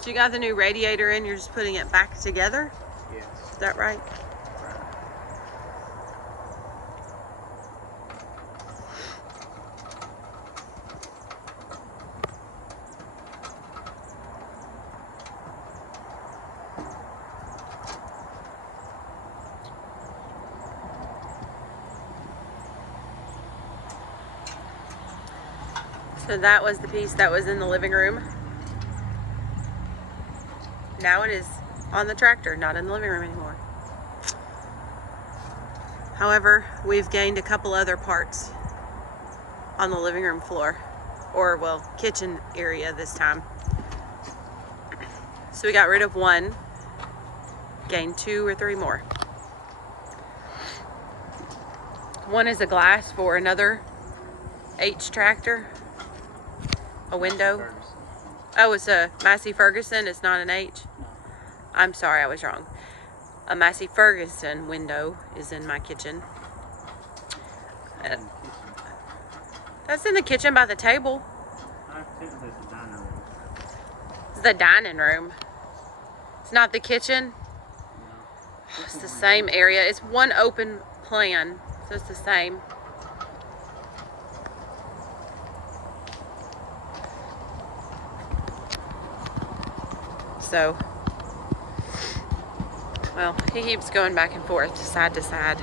So you got the new radiator in, you're just putting it back together? Yes. Is that right? So that was the piece that was in the living room. Now it is on the tractor, not in the living room anymore. However, we've gained a couple other parts on the living room floor, or well, kitchen area this time. So we got rid of one, gained 2 or 3 more. One is a glass for another H tractor, a window. Oh, it's a Massey Ferguson, it's not an H. I'm sorry, I was wrong. A Massey Ferguson window is in my kitchen. That's in the kitchen by the table. It's the dining room. It's not the kitchen. It's the same area. It's one open plan, so it's the same. So, well, he keeps going back and forth, side to side.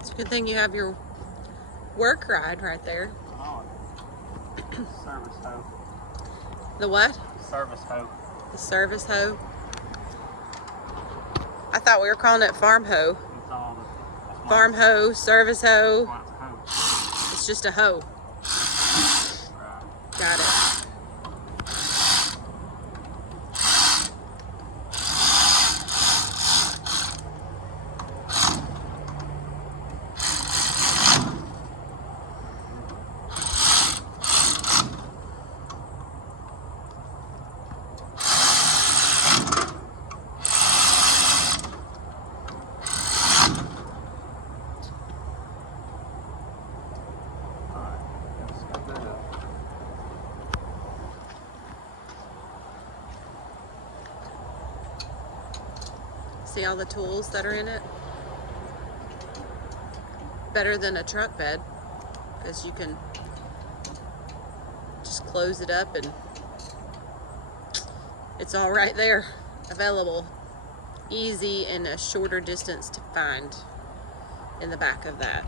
It's a good thing you have your work ride right there. Service hoe. The what? Service hoe. The service hoe. I thought we were calling it farm hoe. Farm hoe, service hoe. It's just a hoe. Got it. See all the tools that are in it? Better than a truck bed, because you can just close it up and it's all right there, available. easy and a shorter distance to find in the back of that.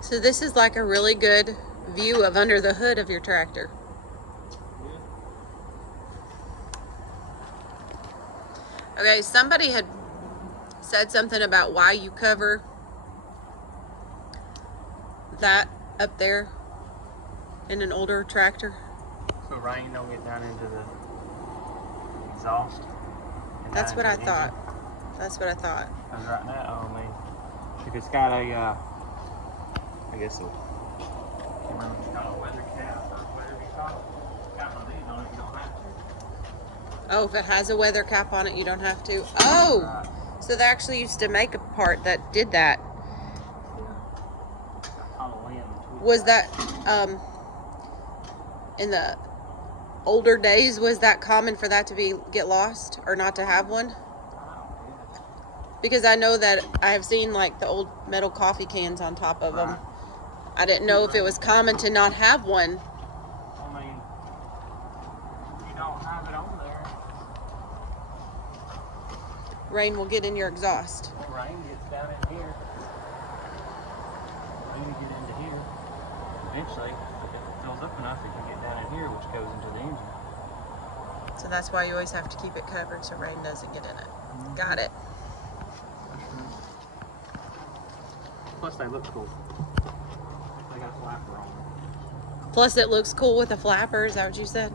So this is like a really good view of under the hood of your tractor. Okay, somebody had said something about why you cover that up there in an older tractor. So rain don't get down into the exhaust. That's what I thought. That's what I thought. Because right now, I mean, if it's got a, I guess can't remember if it's got a weather cap or whatever you call it. Got one of these on it, you don't have to. Oh, if it has a weather cap on it, you don't have to. Oh, Right. So they actually used to make a part that did that. Was that in the older days? Was that common for that to get lost or not to have one? Because I know that I have seen like the old metal coffee cans on top of them. I didn't know if it was common to not have one. I mean, you don't have it on there. Rain will get in your exhaust. Rain gets down in here. Rain can get into here. Eventually, if it fills up enough, it can get down in here, which goes into the engine. So that's why you always have to keep it covered so rain doesn't get in it. Got it. Plus, they look cool. They got a flapper on them. Plus, it looks cool with a flapper. Is that what you said?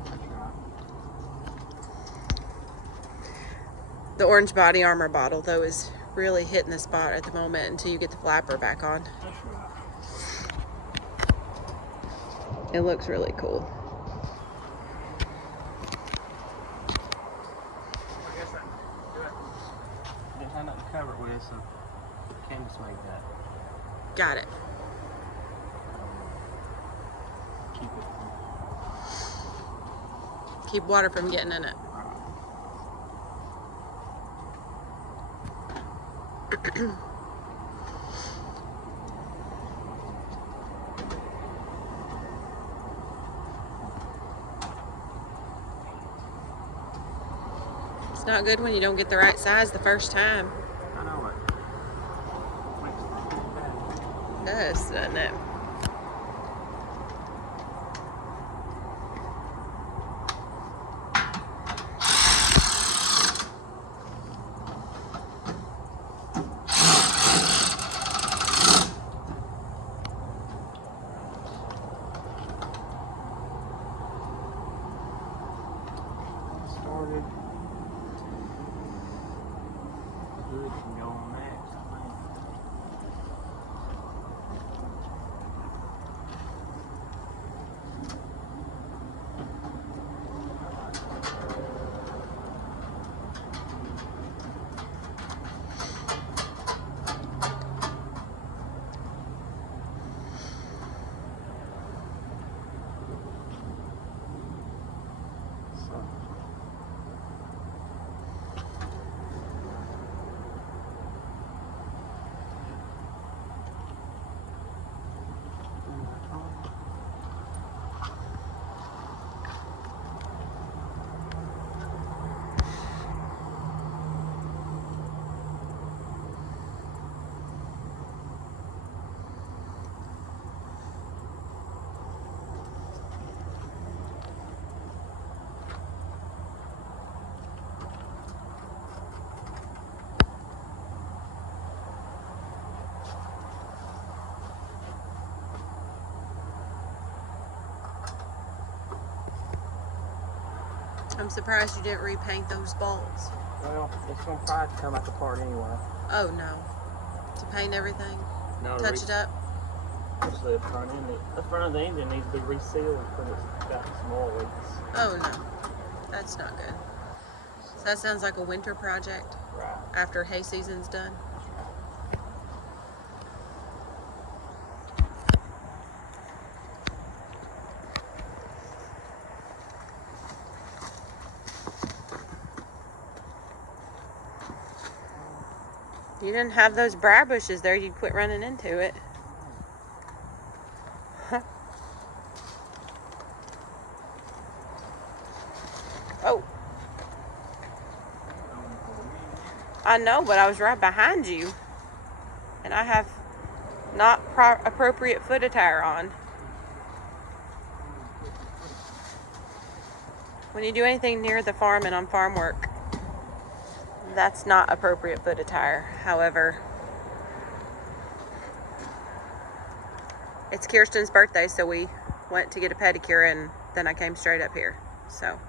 The orange body armor bottle, though, is really hitting the spot at the moment until you get the flapper back on. It looks really cool. I guess I didn't have nothing to cover it with, so Candace made that. Got it. Keep it. Keep water from getting in it. It's not good when you don't get the right size the first time. I know it. It does, doesn't it? Started. The hood can go on next, I think. I'm surprised you didn't repaint those bolts. Well, it's gonna probably come out the part anyway. Oh no. To paint everything? No, Touch it up? Actually, the front end, the front of the engine needs to be resealed because it's got some oil leaks. Oh no. That's not good. So that sounds like a winter project. Right. After hay season's done. You didn't have those briar bushes there, you'd quit running into it. Huh. Oh. I know, but I was right behind you. And I have not appropriate foot attire on. When you do anything near the farm and on farm work, that's not appropriate foot attire. However, it's Kiersten's birthday, so we went to get a pedicure and then I came straight up here. So.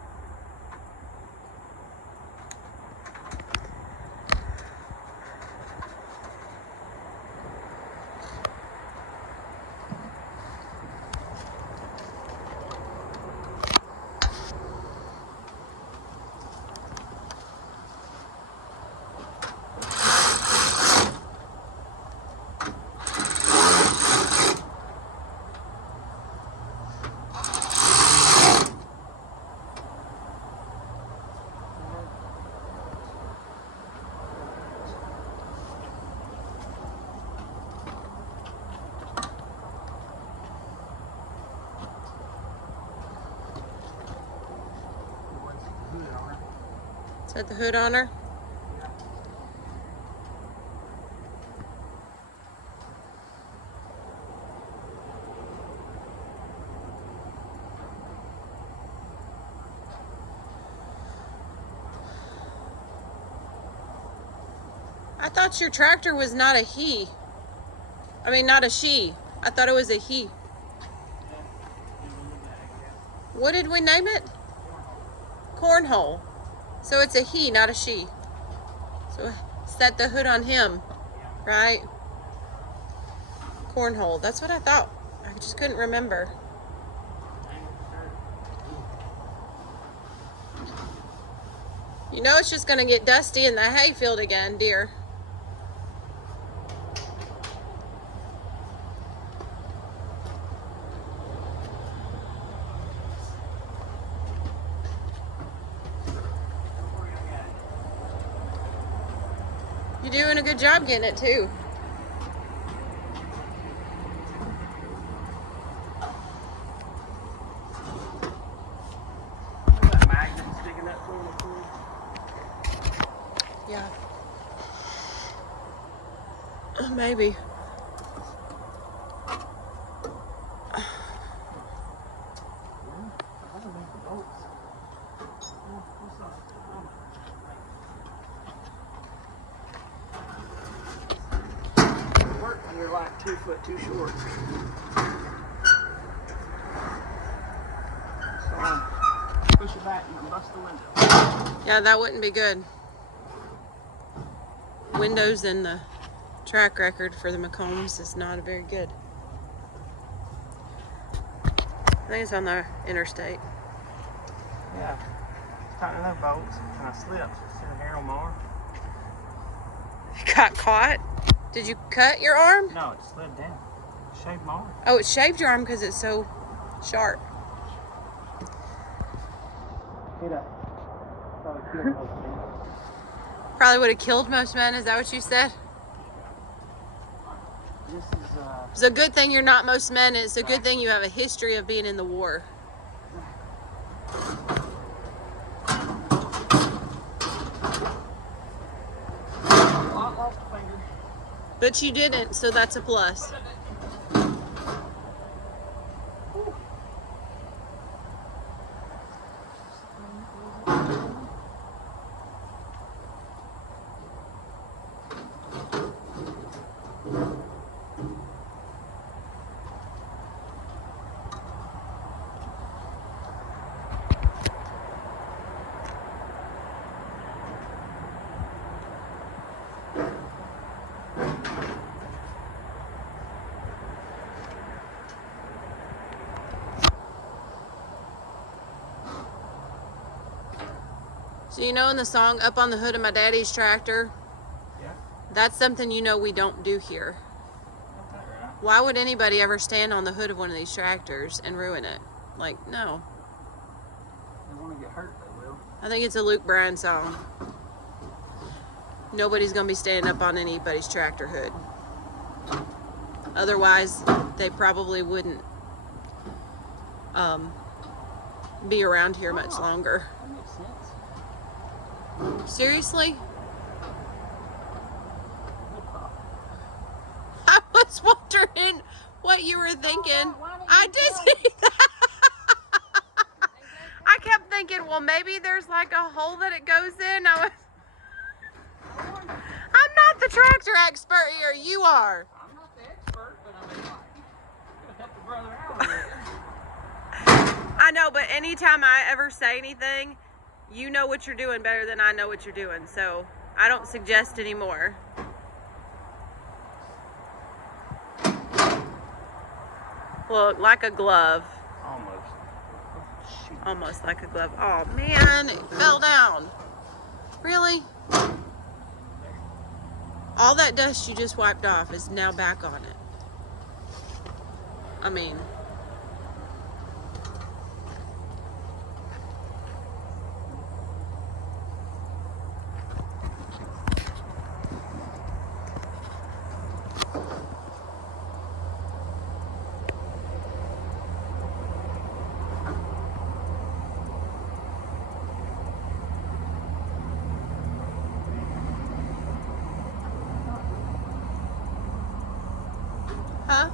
Is that the hood on her? I thought your tractor was not a he. I mean, not a she. I thought it was a he. What did we name it? Cornhole. So it's a he, not a she. So set the hood on him, right? Cornhole. That's what I thought. I just couldn't remember. You know it's just going to get dusty in the hayfield again, dear. You're doing a good job getting it too. That magnet sticking up through the pool. Yeah. Maybe. You're like 2 foot too short. So push it back and bust the window. Yeah, that wouldn't be good. Windows in the track record for the McCombs is not very good. I think it's on the interstate. Yeah. Tighten those bolts and I slipped. Sitting here on my arm. You got caught? Did you cut your arm? No, it slid down. Shaved my arm. Oh, it shaved your arm because it's so sharp. Hit up. Probably killed most people. Probably would have killed most men. Is that what you said? This is It's a good thing you're not most men. It's a good thing you have a history of being in the war. I lost a finger. But you didn't, so that's a plus. So you know in the song Up on the Hood of My Daddy's Tractor, Yeah. that's something you know we don't do here. Okay, right. Why would anybody ever stand on the hood of one of these tractors and ruin it? Like, no. They want to get hurt, they will. I think it's a Luke Bryan song. Nobody's going to be standing up on anybody's tractor hood. Otherwise, they probably wouldn't be around here much longer. That makes sense. Seriously? I was wondering what you were thinking. I did see that. I kept thinking, well, maybe there's like a hole that it goes in. I'm not the tractor expert here. You are. I'm not the expert, but I mean, like, could help the brother out a bit. I know, but anytime I ever say anything, you know what you're doing better than I know what you're doing. So I don't suggest anymore. Look, like a glove. Almost. Shoot. Almost like a glove. Oh, man, it fell down. Really? All that dust you just wiped off is now back on it. I mean... Huh?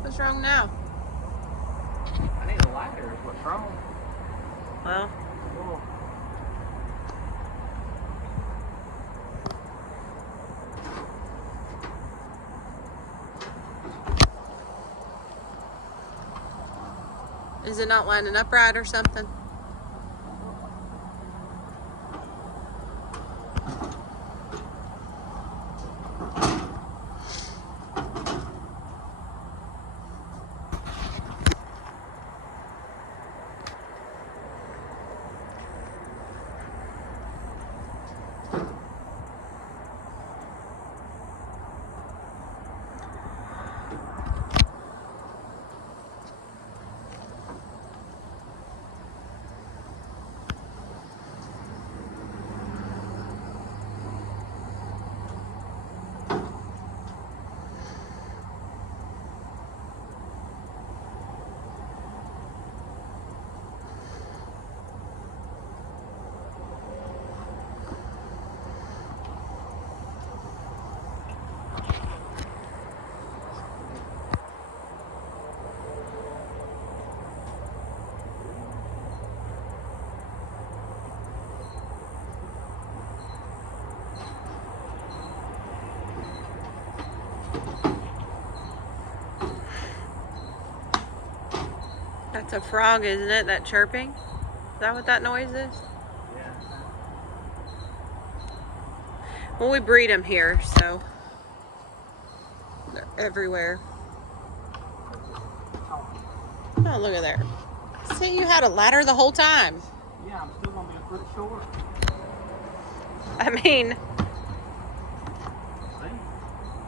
What's wrong now? I need a ladder is what's wrong. Well, Whoa. is it not lining up right or something? That's a frog, isn't it? That chirping? Is that what that noise is? Yeah. Well, we breed them here, so they're everywhere. Oh, look at there. See, you had a ladder the whole time. Yeah, I'm still gonna be a foot short. I mean, See?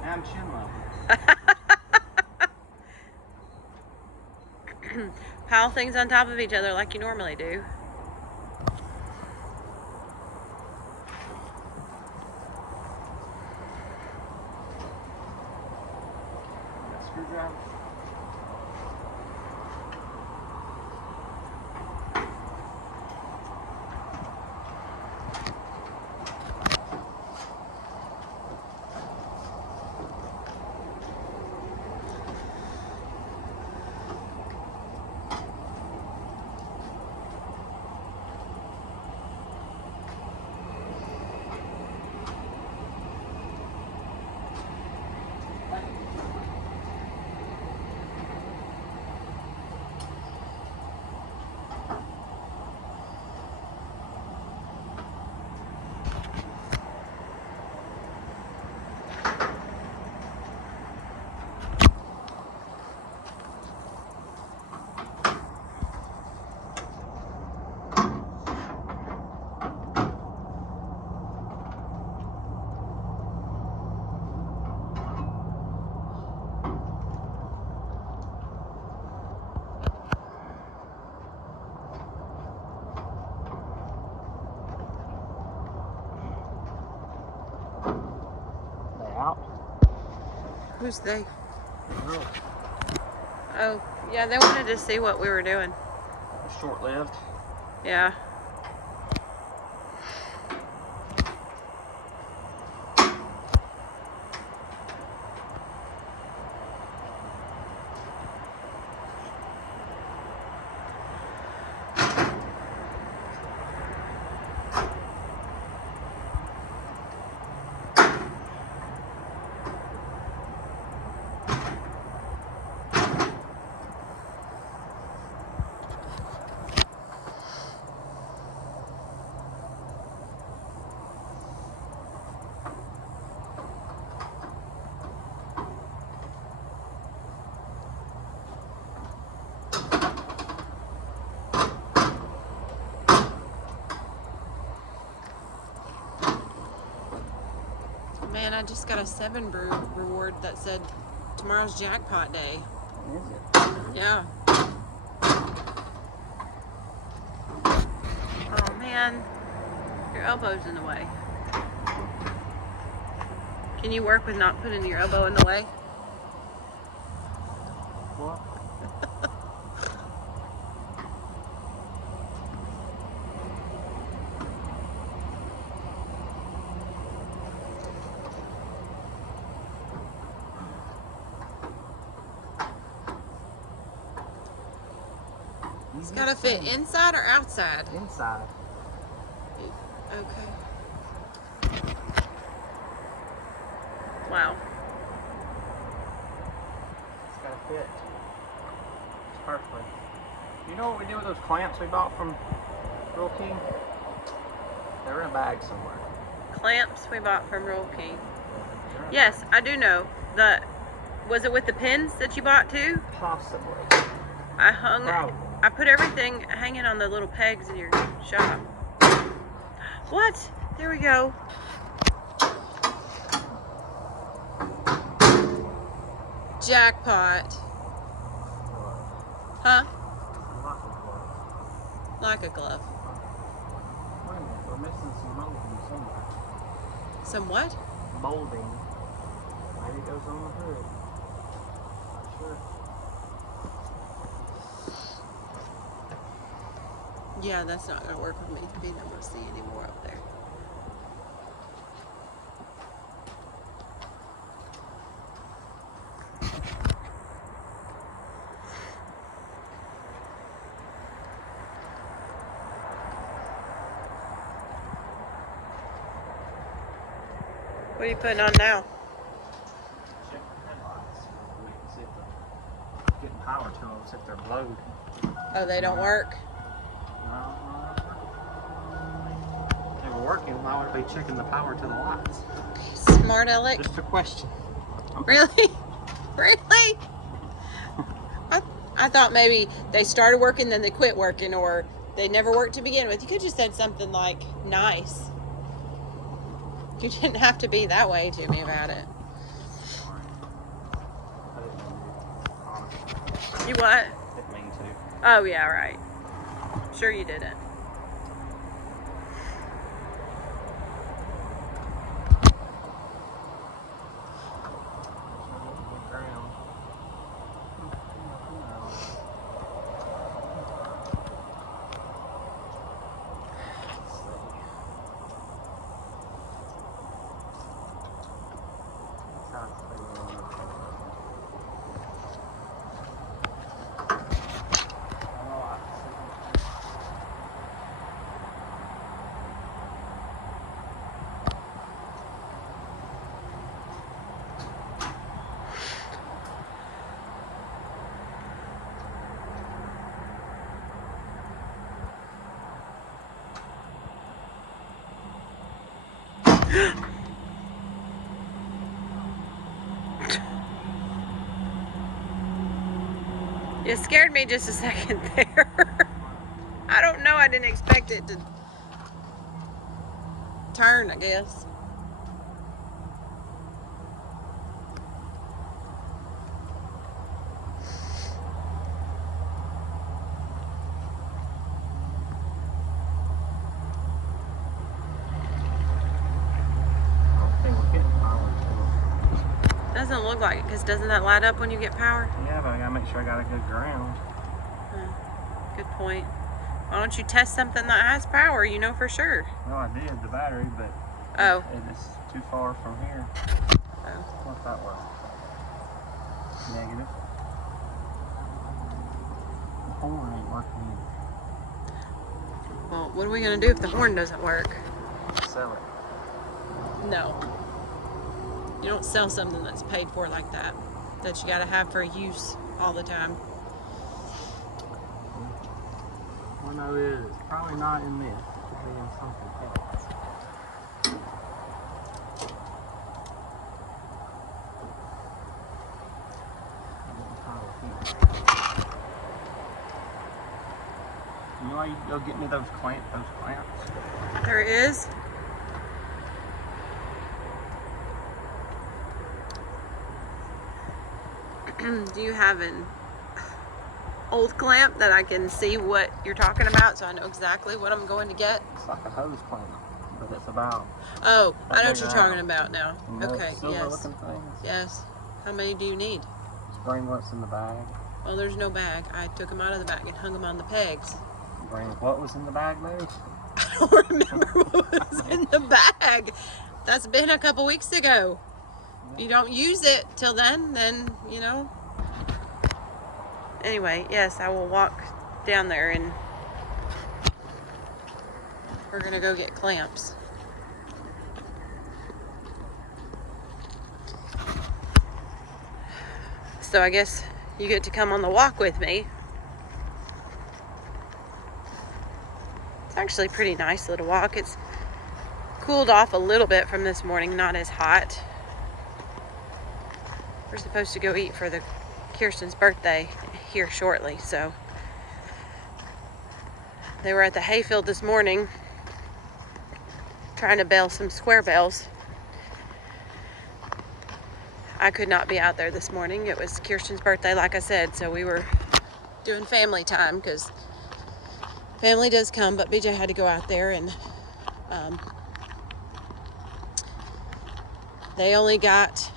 Now I'm chin level. pile things on top of each other like you normally do. Got a screwdriver. Who's they? Oh, Oh, yeah, they wanted to see what we were doing. short-lived. Yeah. Man, I just got a 7 brew reward that said tomorrow's jackpot day. Is it? Yeah. Oh man, your elbow's in the way. Can you work with not putting your elbow in the way? What? It's gotta fit inside or outside? Inside. Okay. Wow. It's gotta fit. It's perfect. You know what we did with those clamps we bought from Real King? They're in a bag somewhere. Clamps we bought from Roll King. Yes, I do know. Was it with the pins that you bought too? Possibly. I put everything hanging on the little pegs in your shop. What? There we go. Jackpot. Huh? Like a glove. Wait a minute, we're missing some molding somewhere. Some what? Molding. Maybe it goes on the hood. Not sure. Yeah, that's not gonna work with me being able to see anymore up there. What are you putting on now? Check the headlights. We can see if they're getting power to them, see if they're blowed. Oh, they don't work? No. If they were working, why would they be checking the power to the lights? Smart Aleck. Just a question. Really? Really? I thought maybe they started working, then they quit working, or they never worked to begin with. You could just said something like nice. You didn't have to be that way to me about it. You what? Didn't mean to. Oh, yeah, right. Sure you didn't. You scared me just a second there. I don't know. I didn't expect it to turn, I guess. doesn't look like it, because doesn't that light up when you get power? Yeah, but I gotta make sure I got a good ground. Good point. Why don't you test something that has power, you know for sure? Well, I did, the battery, but it's too far from here. Oh. What's that one? Negative. The horn ain't working either. Well, what are we going to do if the horn doesn't work? Sell it. No. You don't sell something that's paid for like that. That you got to have for use all the time. One of it is probably not in this. It'll be in something else. You know why you go get me those clamps? There is. Do you have an old clamp that I can see what you're talking about, so I know exactly what I'm going to get? It's like a hose clamp, but it's about. Oh, I know what you're talking about now. Okay, yes. Looking things. Yes. How many do you need? Just bring what's in the bag. Well, there's no bag. I took them out of the bag and hung them on the pegs. Bring what was in the bag, though? I don't remember what was in the bag. That's been a couple weeks ago. If you don't use it till then, you know. Anyway, yes, I will walk down there and we're gonna go get clamps. So I guess you get to come on the walk with me. It's actually a pretty nice little walk. It's cooled off a little bit from this morning, not as hot. We're supposed to go eat for the Kiersten's birthday here shortly, so they were at the hayfield this morning trying to bale some square bales. I could not be out there this morning. It was Kiersten's birthday, like I said, so we were doing family time because family does come, but BJ had to go out there, and they only got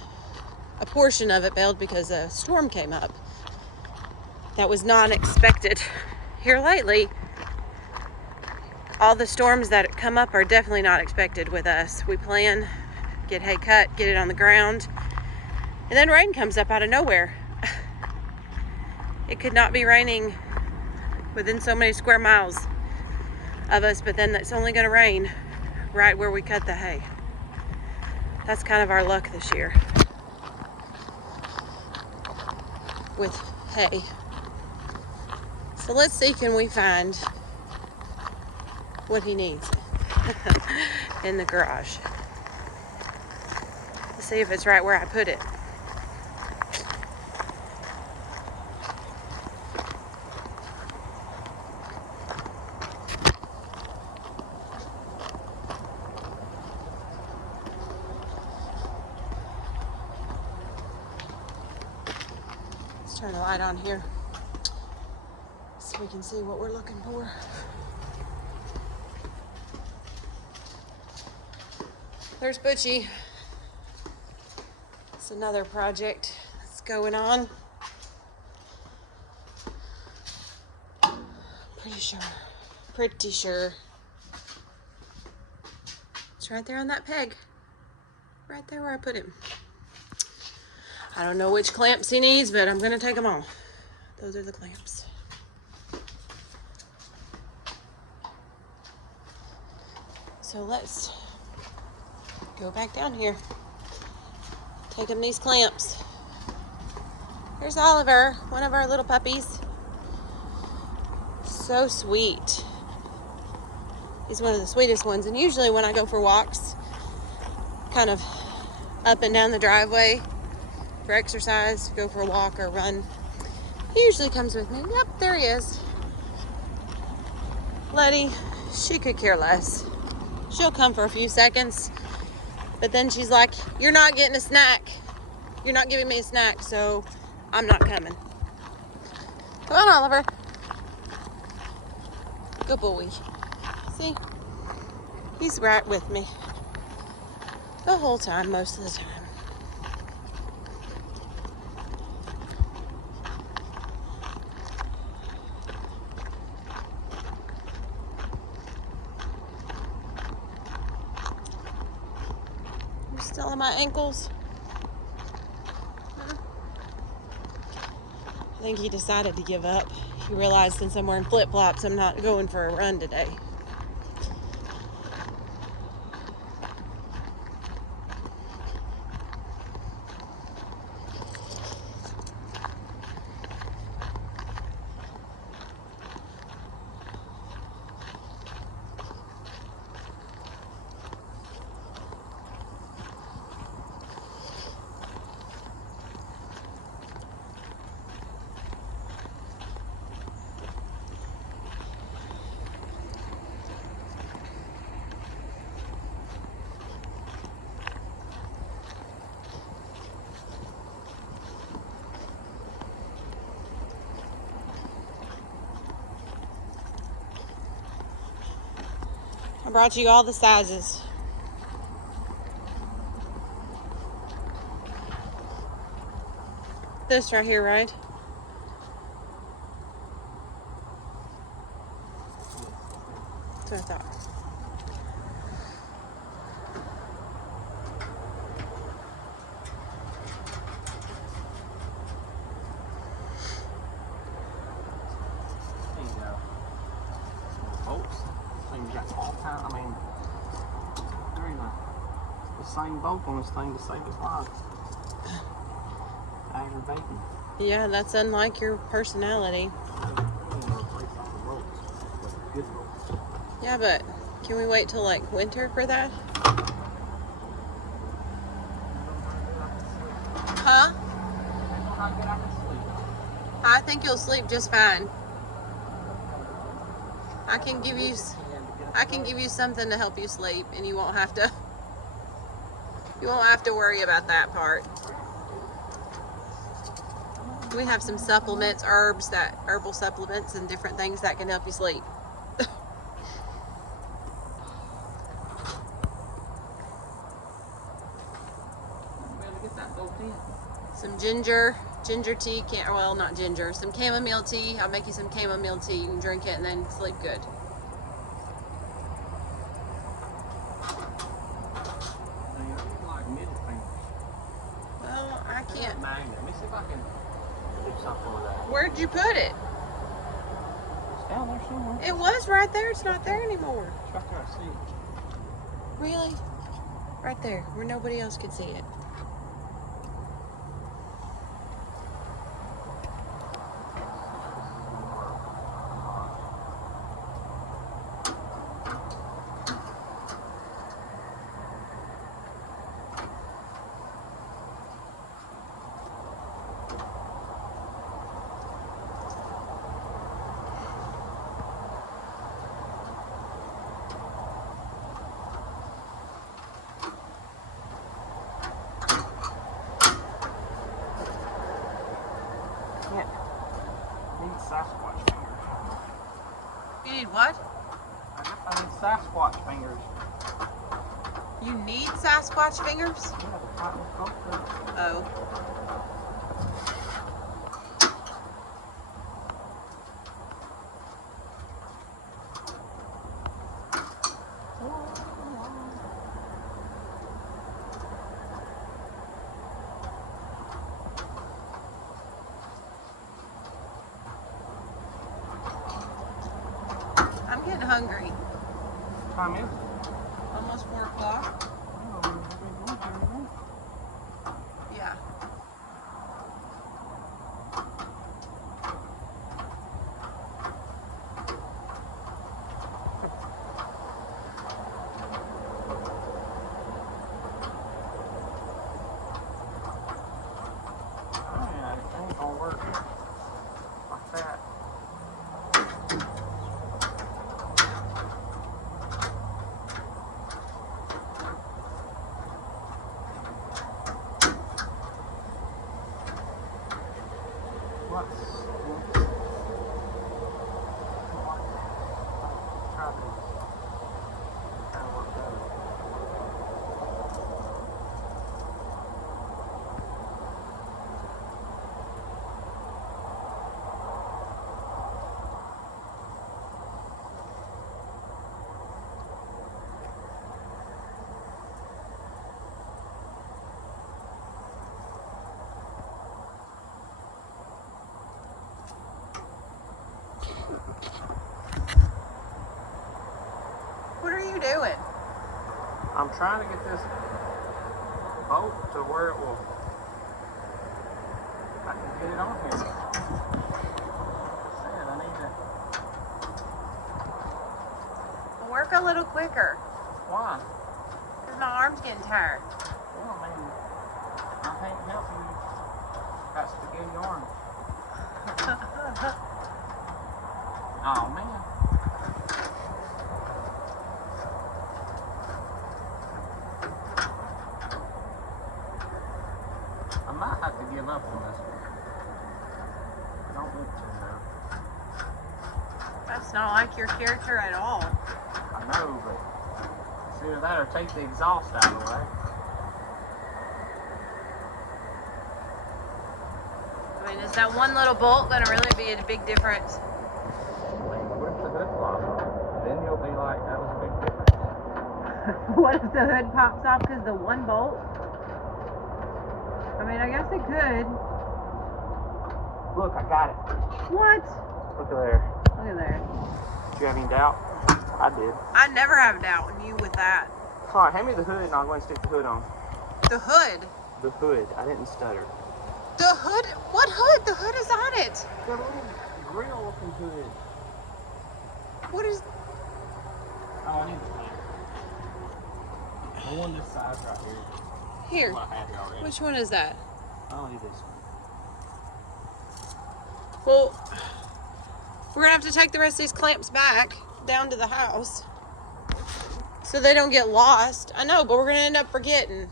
a portion of it baled because a storm came up. That was not expected. Here lately, all the storms that come up are definitely not expected with us. We plan, get hay cut, get it on the ground, and then rain comes up out of nowhere. It could not be raining within so many square miles of us, but then it's only going to rain right where we cut the hay. That's kind of our luck this year with hay. So let's see, can we find what he needs in the garage. Let's see if it's right where I put it. Let's turn the light on here so we can see what we're looking for. There's Butchie. It's another project that's going on. Pretty sure. It's right there on that peg. Right there where I put him. I don't know which clamps he needs, but I'm gonna take them all. Those are the clamps. So let's go back down here. Take him these clamps. Here's Oliver, one of our little puppies. So sweet. He's one of the sweetest ones. And usually when I go for walks, kind of up and down the driveway for exercise, go for a walk or run, he usually comes with me. Yep, there he is. Letty, she could care less. She'll come for a few seconds, but then she's like, you're not getting a snack. You're not giving me a snack, so I'm not coming. Come on, Oliver. Good boy. See? He's right with me the whole time, most of the time. Still on my ankles. I think he decided to give up. He realized since I'm wearing flip-flops, I'm not going for a run today. I brought you all the sizes. This right here, right? That's what I thought. There you go. Bolts. So you got all kinds. I mean, very nice. The same bolt on this thing to save its life. Aggravating. Yeah, that's unlike your personality. Yeah, but can we wait till like winter for that? Huh? I think you'll sleep just fine. I can give you something to help you sleep, and you won't have to worry about that part. We have some supplements, herbal supplements and different things that can help you sleep. Some ginger tea, well, not ginger, some chamomile tea. I'll make you some chamomile tea. You can drink it and then sleep good. Well, I can't. Let me see if I can do something with that. Where'd you put it? It's down there somewhere. It was right there. It's not there anymore. It's right there, I see it. Really? Right there, where nobody else could see it. Sasquatch fingers. You need what? I need Sasquatch fingers. You need Sasquatch fingers? Yeah, the cotton coat. Oh. I'm getting hungry. What time is it? Almost 4 o'clock. Yeah. It ain't gonna work like that. I'm trying to get this bolt to where it will. I can get it on here. Man, I need to. Work a little quicker. Why? Because my arm's getting tired. Well, I mean, I can't help you. Got spaghetti arms. Oh man. I might have to give up on this one. I don't want to now. That's not like your character at all. I know, but it's either that or take the exhaust out of the way. I mean, is that one little bolt going to really be a big difference? I mean, what if the hood pops off? Then you'll be like, that was a big difference. What if the hood pops off because the one bolt? I mean, I guess it could. Look, I got it. What? Look at there. Look at there. Did you have any doubt? I did. I never have doubt in you with that. All right, hand me the hood and I'll go and stick the hood on. The hood? The hood. I didn't stutter. The hood? What hood? The hood is on it. The little grill looking hood. What is... Oh, I need the lamp. The one this size right here. Here. Well, I had it already. Which one is that? I'll need this one. Well, we're going to have to take the rest of these clamps back down to the house so they don't get lost. I know, but we're going to end up forgetting.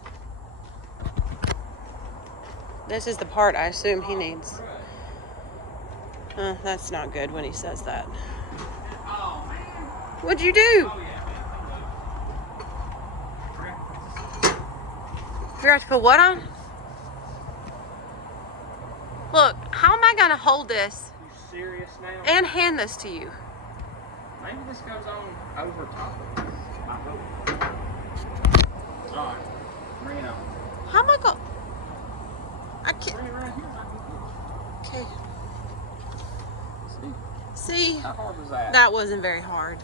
This is the part I assume he needs. That's not good when he says that. Oh, man. What'd you do? Oh, yeah. You have to put what on? Look, how am I going to hold this You serious now? and hand this to you? Maybe this goes on over top of this. I hope. Alright. Bring it on. How am I going? I can't. Bring it right here. Okay. See? See? How hard was that? That wasn't very hard.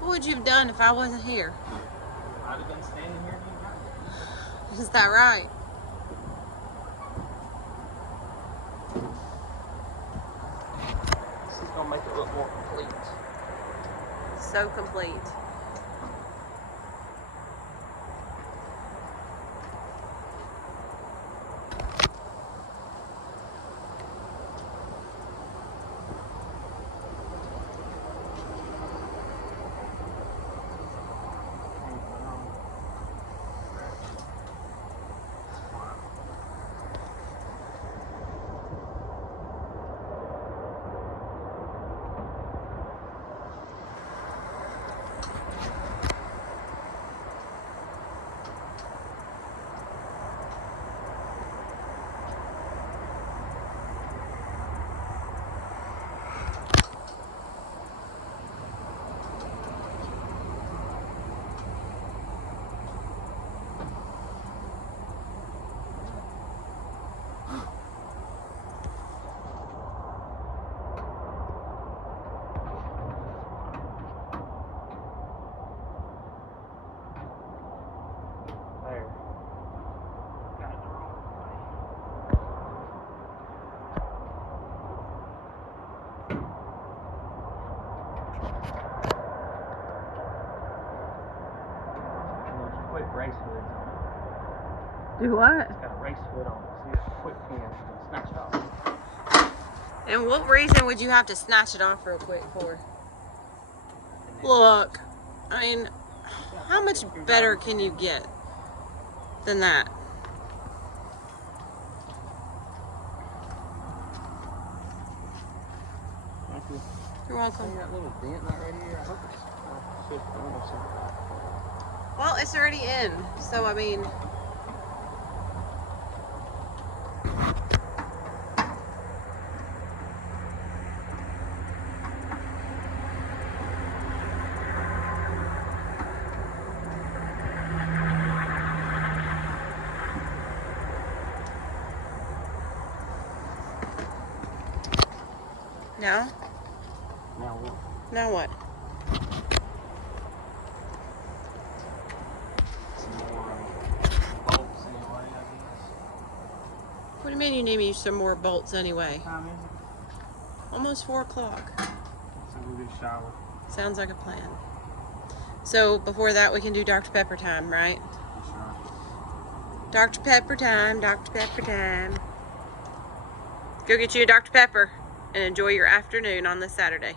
What would you have done if I wasn't here? I'd have been standing here. Is that right? This is gonna make it look more complete. So complete. Race hoods on it. Do what? It's got a race hood on it. See, it's a quick pin. You can snatch it off. And what reason would you have to snatch it off real quick for? Look, I mean, how much better can you get than that? Thank you. You're welcome. See that little dent right here? I hope it's should almost. Well, it's already in, so I mean... Now? Now what? Now what? saying you need me some more bolts anyway. What time is it? Almost 4 o'clock. So we'll get a shower. Sounds like a plan. So before that, we can do Dr. Pepper time, right? That's right. Dr. Pepper time, Dr. Pepper time. Go get you a Dr. Pepper and enjoy your afternoon on this Saturday.